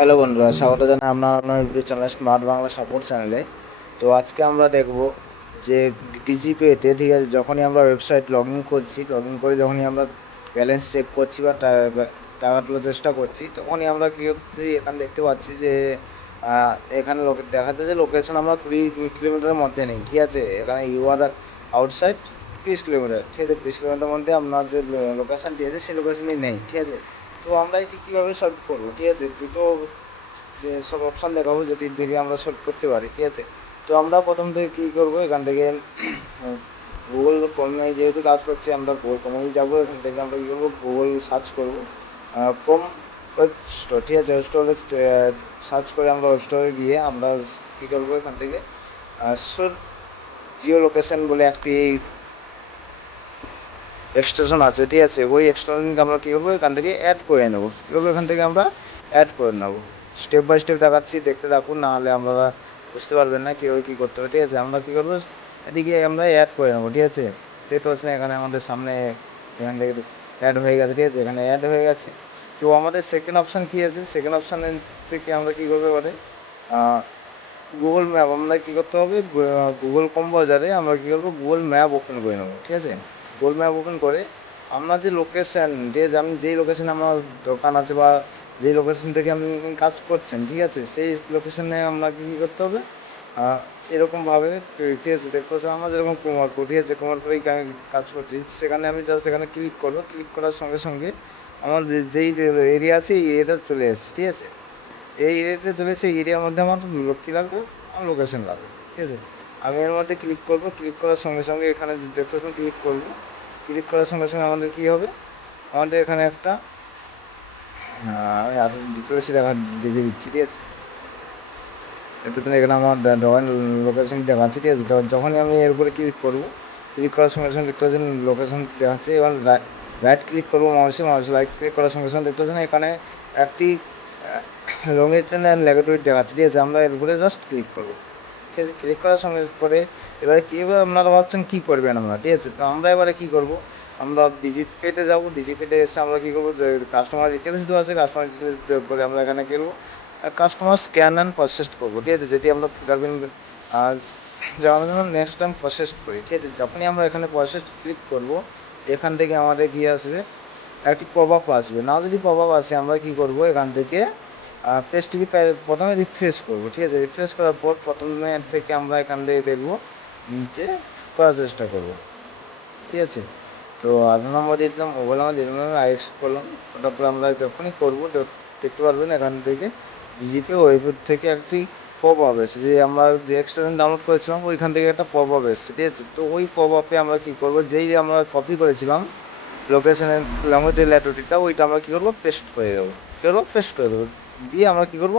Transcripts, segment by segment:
Hello বন্ধুরা, স্বাগত জানাই আপনার আপনার YouTube channel smart Bangla support চ্যানেলে। তো আজকে আমরা দেখব যে ডিজিপেতে ঠিক আছে, যখনই আমরা ওয়েবসাইট লগ ইন করছি লগ ইন করে যখনই আমরা ব্যালেন্স চেক করছি বা টাকা তোলার চেষ্টা করছি, তখনই আমরা কী এখানে দেখতে পাচ্ছি যে এখানে লোকে দেখাচ্ছে যে লোকেশন আমরা কুড়ি কিলোমিটারের মধ্যে নেই, ঠিক আছে? এখানে ইউ আর আউটসাইড তিরিশ কিলোমিটার, ঠিক আছে? তিরিশ কিলোমিটার মধ্যে আপনার যে লোকেশানটি আছে, সেই লোকেশনই নেই, ঠিক আছে? তো আমরা এটি কীভাবে সলভ করব? ঠিক আছে? দুটো যে সব অপশান দেখাবো যদি থেকে আমরা সলভ করতে পারি, ঠিক আছে? তো আমরা প্রথম থেকে কী করব? এখান থেকে গুগল ক্রমে যেহেতু কাজ করছি, আমরা গুগল ক্রমেই যাব, এখান থেকে আমরা কী করব? গুগল সার্চ করব। ক্রোম ওয়েব স্টোর ঠিক আছে? ওয়েব স্টোরে সার্চ করে আমরা ওয়েব স্টোরে গিয়ে আমরা কী করব এখান থেকে? জিও লোকেশন বলে একটি এক্সটেনশন আছে, ঠিক আছে, ওই এক্সটেনশনকে আমরা কী করব এখান থেকে অ্যাড করে নেব। কী করব এখান থেকে আমরা অ্যাড করে নেব? স্টেপ বাই স্টেপ দেখাচ্ছি, দেখতে থাকুন নাহলে আমরা বুঝতে পারবেন না কীভাবে কী করতে হবে, ঠিক আছে? আমরা কী করব? এদিকে আমরা অ্যাড করে নেব, ঠিক আছে? দেখতে পাচ্ছেন এখানে আমাদের সামনে এখান থেকে অ্যাড হয়ে গেছে, ঠিক আছে? এখানে অ্যাড হয়ে গেছে। তো আমাদের সেকেন্ড অপশান কী আছে? সেকেন্ড অপশানের থেকে আমরা কী করব এবারে? গুগল ম্যাপ আমরা কী করতে হবে? গুগল কম বাজারে আমরা কী করব? গুগল ম্যাপ ওপেন করে নেব, ঠিক আছে? গুগল ম্যাপ ওপেন করে, আমরা যে লোকেশান যে আমি যেই লোকেশানে আমার দোকান আছে বা যেই লোকেশন থেকে আপনি কাজ করছেন, ঠিক আছে? সেই লোকেশনে আমরা কী করতে হবে? এরকমভাবে ঠিক আছে দেখতে পাচ্ছি আমরা যেরকম কুমারপুর ঠিক আছে? কুমারপুরেই আমি কাজ করছি। সেখানে আমি জাস্ট এখানে ক্লিক করব ক্লিক করার সঙ্গে সঙ্গে আমার যেই এরিয়া আছে, এই এরিয়াটা চলে এসেছে, ঠিক আছে? এই এরিয়াতে চলে এসে এই এরিয়ার মধ্যে আমার কী লাগবে? আমার লোকেশন লাগবে, ঠিক আছে? আমি এর মধ্যে ক্লিক করব ক্লিক করার সঙ্গে সঙ্গে এখানে দেখতে পাচ্ছেন ক্লিক করব। ক্লিক করার সঙ্গে সঙ্গে আমাদের কী হবে? আমাদের এখানে একটা আমি আরও ডিটেলসে দেখা দেখে দিচ্ছি, ঠিক আছে? এতে তো এখানে আমার দোকান লোকেশন দেখাচ্ছে, ঠিক আছে? যখনই আমি এর উপরে ক্লিক করব ক্লিক করার সঙ্গে সঙ্গে দেখতে পাচ্ছেন লোকেশন দেখাচ্ছে, এবার রাইট ক্লিক করব মাউসে মাউসে রাইট ক্লিক করার সঙ্গে সঙ্গে দেখতে পাচ্ছেন এখানে একটি লংগিটিউড অ্যান্ড ল্যাগিটিউড দেখাচ্ছে, ঠিক আছে? আমরা এর উপরে জাস্ট ক্লিক করব। ক্লিক করার সঙ্গে পরে এবারে কীভাবে আপনারা ভাবছেন কী করবেন আমরা? ঠিক আছে, তো আমরা এবারে কী করব? আমরা ডিজিট পেতে যাব ডিজিট পেতে এসে আমরা কী করব? কাস্টমার ডিটেলস দেওয়া আছে কাস্টমার ডিটেলস দেওয়ার পরে আমরা এখানে করব কাস্টমার স্ক্যান অ্যান্ড প্রসেস করব, ঠিক আছে? যেটি আমরা ফিঙ্গারপ্রিন্ট আর যেমন ধরুন নেক্সট টাইম প্রসেস করি, ঠিক আছে? যখনই আমরা এখানে প্রসেস ক্লিক করব, এখান থেকে আমাদের কী আসবে? একটি আপ আসবে। না যদি আপ আসে, আমরা কী করব? এখান থেকে পেজটিকে প্রথমে রিফ্রেশ করব, ঠিক আছে? রিফ্রেশ করার পর প্রথমে থেকে আমরা এখান থেকে দেখব, নিচে করার চেষ্টা করব, ঠিক আছে? তো আধার নম্বর দিয়ে দিলাম মোবাইল নাম্বার দিয়ে দিলাম আইএক্স করলাম। তারপরে আমরা যখনই করব দেখতে পারবেন এখান থেকে জিপে ওয়েবের থেকে একটি পপ আপ এসেছে। যে আমরা যে এক্সটেনশন ডাউনলোড করেছিলাম, ওইখান থেকে একটা পপ আপ এসেছে, ঠিক আছে? তো ওই পপ আপে আমরা কী করব? যেই আমরা কপি করেছিলাম লোকেশনের ল্যাঙ্গুয়েজ ল্যাটুটিটা ওইটা আমরা কী করব? পেস্ট করে দেবো। কী করব? পেস্ট করে দেবো। দিয়ে আমরা কী করব?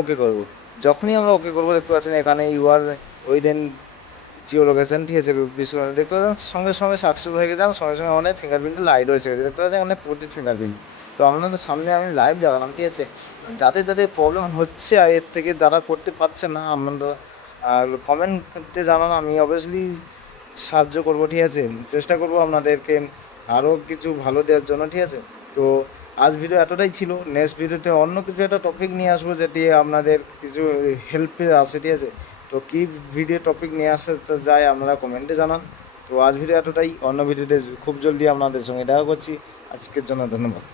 ওকে করব। যখনই আমরা ওকে করব, দেখতে পাচ্ছেন এখানে ইউআর ওই দেন জিও লোকেশন ঠিক আছে বিশ দেখতে পাচ্ছেন? সঙ্গে সঙ্গে সাকসেসফুল হয়ে গেছে সঙ্গে সঙ্গে অনেক ফিঙ্গারপ্রিন্টে লাইট হয়েছে দেখতে পাচ্ছেন অনেক প্রতি ফিঙ্গারপ্রিন্ট তো আপনাদের সামনে আমি লাইভ দেখালাম ঠিক আছে? যাদের যাদের প্রবলেম হচ্ছে, আর এর থেকে যারা করতে পারছে না, আপনারা, আর কমেন্টে জানান, আমি অবভিয়াসলি সাহায্য করব, ঠিক আছে? চেষ্টা করব আপনাদেরকে আরও কিছু ভালো দেওয়ার জন্য, ঠিক আছে? তো আজ ভিডিও এতটাই ছিল। নেক্সট ভিডিওতে অন্য কিছু একটা টপিক নিয়ে আসব যেটি আপনাদের কিছু হেল্প আসে ঠিক আছে? তো কী ভিডিও টপিক নিয়ে আসতে যায় আপনারা কমেন্টে জানান। তো আজ ভিডিও এতটাই। অন্য ভিডিওতে খুব জলদি আপনাদের সঙ্গে দেখা করছি। আজকের জন্য ধন্যবাদ।